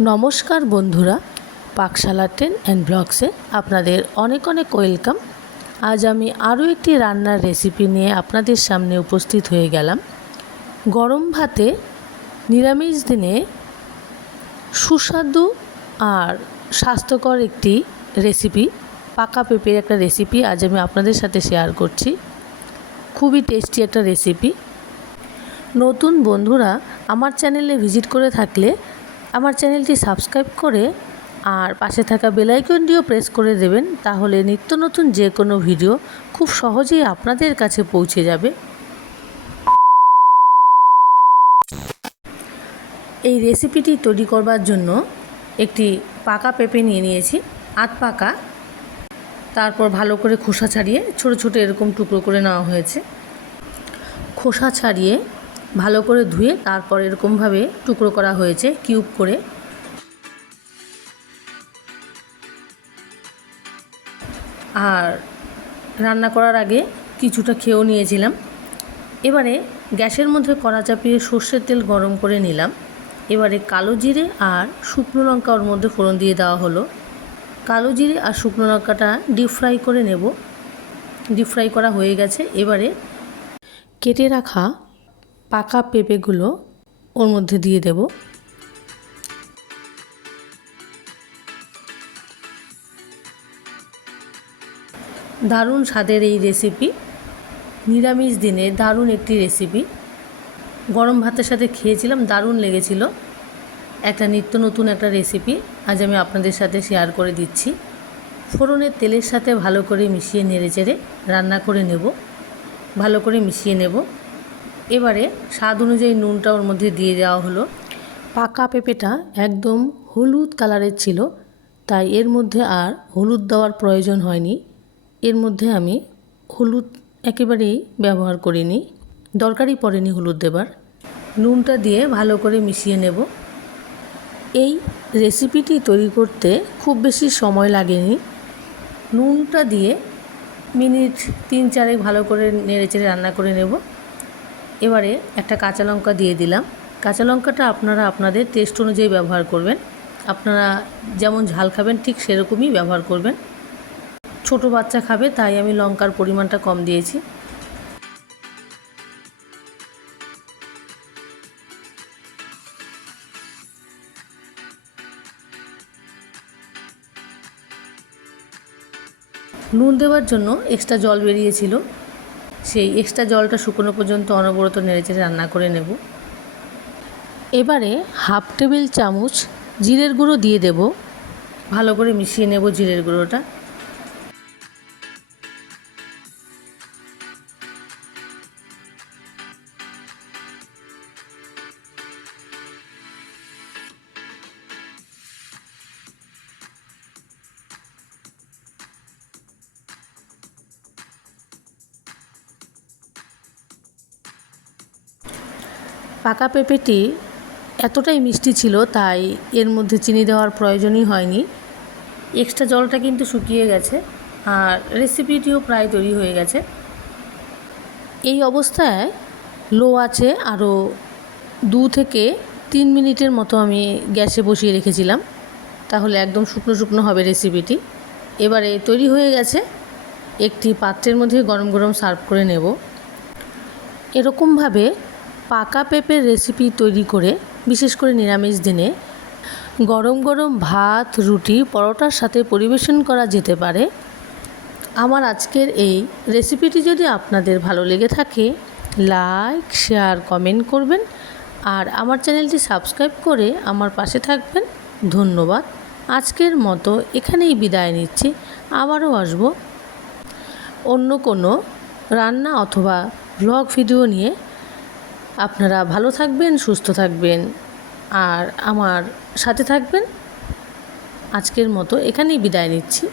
নমস্কার বন্ধুরা, পাকশালা ten and ব্লগসে আপনাদের অনেক অনেক ওয়েলকাম। আজ আমি আরও একটি রান্নার রেসিপি নিয়ে আপনাদের সামনে উপস্থিত হয়ে গেলাম। গরম ভাতে নিরামিষ দিনে সুস্বাদু আর স্বাস্থ্যকর একটি রেসিপি, পাকা পেঁপের একটা রেসিপি আজ আমি আপনাদের সাথে শেয়ার করছি। খুবই টেস্টি একটা রেসিপি। নতুন বন্ধুরা, আমার চ্যানেলে ভিজিট করে থাকলে আমার চ্যানেলটি সাবস্ক্রাইব করে আর পাশে থাকা বেলাইকনটিও প্রেস করে দেবেন, তাহলে নিত্য নতুন যে কোনো ভিডিও খুব সহজেই আপনাদের কাছে পৌঁছে যাবে। এই রেসিপিটি তৈরি করবার জন্য একটি পাকা পেঁপে নিয়ে নিয়েছি, আধ পাকা। তারপর ভালো করে খোসা ছাড়িয়ে ছোট ছোট এরকম টুকরো করে নেওয়া হয়েছে। খোসা ছাড়িয়ে ভালো করে ধুয়ে তারপর এরকমভাবে টুকরো করা হয়েছে, কিউব করে। আর রান্না করার আগে কিছুটা খেয়েও নিয়েছিলাম। এবারে গ্যাসের মধ্যে কড়া চাপিয়ে সর্ষের তেল গরম করে নিলাম। এবারে কালো জিরে আর শুকনো লঙ্কা ওর মধ্যে ফোড়ন দিয়ে দেওয়া হলো। কালো জিরে আর শুকনো লঙ্কাটা ডিপ ফ্রাই করে নেব। ডিপ ফ্রাই করা হয়ে গেছে। এবারে কেটে রাখা পাকা পেঁপেগুলো ওর মধ্যে দিয়ে দেব। দারুণ স্বাদের এই রেসিপি নিরামিষ দিনে দারুণ একটি রেসিপি গরম ভাতের সাথে খেয়েছিলাম, দারুণ লেগেছিল। একটা নিত্য নতুন একটা রেসিপি আজ আমি আপনাদের সাথে শেয়ার করে দিচ্ছি। ফোড়নের তেলের সাথে ভালো করে মিশিয়ে নেড়ে চেড়ে রান্না করে নেব। ভালো করে মিশিয়ে নেব। এবারে স্বাদ অনুযায়ী নুনটা ওর মধ্যে দিয়ে দেওয়া হলো। পাকা পেঁপেটা একদম হলুদ কালারের ছিল, তাই এর মধ্যে আর হলুদ দেওয়ার প্রয়োজন হয়নি। এর মধ্যে আমি হলুদ একেবারেই ব্যবহার করিনি, দরকারই পড়েনি হলুদ দেবার। নুনটা দিয়ে ভালো করে মিশিয়ে নেব। এই রেসিপিটি তৈরি করতে খুব বেশি সময় লাগেনি। নুনটা দিয়ে মিনিট তিন চারেক ভালো করে নেড়ে চেড়ে রান্না করে নেব। এবারে একটা কাঁচা লঙ্কা দিয়ে দিলাম। কাঁচা লঙ্কাটা আপনারা আপনাদের টেস্ট অনুযায়ী ব্যবহার করবেন। আপনারা যেমন ঝাল খাবেন ঠিক সেরকমই ব্যবহার করবেন। ছোট বাচ্চা খাবে, তাই আমি লঙ্কার পরিমাণটা কম দিয়েছি। নুন দেওয়ার জন্য এক্সট্রা জল বেরিয়েছিল। সেই এক্সট্রা জলটা শুকনো পর্যন্ত অনবরত নেড়েচেড়ে রান্না করে নেব। এবারে হাফ টেবিল চামচ জিরের গুঁড়ো দিয়ে দেব। ভালো করে মিশিয়ে নেব জিরের গুঁড়োটা। পাকা পেঁপেটি এতটাই মিষ্টি ছিল, তাই এর মধ্যে চিনি দেওয়ার প্রয়োজনই হয়নি। এক্সট্রা জলটা কিন্তু শুকিয়ে গেছে আর রেসিপিটিও প্রায় তৈরি হয়ে গেছে। এই অবস্থায় লো আছে আরও দু থেকে তিন মিনিটের মতো আমি গ্যাসে বসিয়ে রেখেছিলাম, তাহলে একদম শুকনো শুকনো হবে রেসিপিটি। এবারে তৈরি হয়ে গেছে, একটি পাত্রের মধ্যে গরম গরম সার্ভ করে নেব। এরকমভাবে পাকা পেঁপের রেসিপি তৈরি করে, বিশেষ করে নিরামিষ দিনে, গরম গরম ভাত, রুটি, পরোটার সাথে পরিবেশন করা যেতে পারে। আমার আজকের এই রেসিপিটি যদি আপনাদের ভালো লেগে থাকে লাইক শেয়ার কমেন্ট করবেন আর আমার চ্যানেলটি সাবস্ক্রাইব করে আমার পাশে থাকবেন। ধন্যবাদ। আজকের মতো এখানেই বিদায় নিচ্ছি। আবারও আসব অন্য কোনো রান্না অথবা ব্লগ ভিডিও নিয়ে। আপনারা ভালো থাকবেন সুস্থ থাকবেন আর আমার সাথে থাকবেন। আজকের মতো এখানেই বিদায় নিচ্ছি।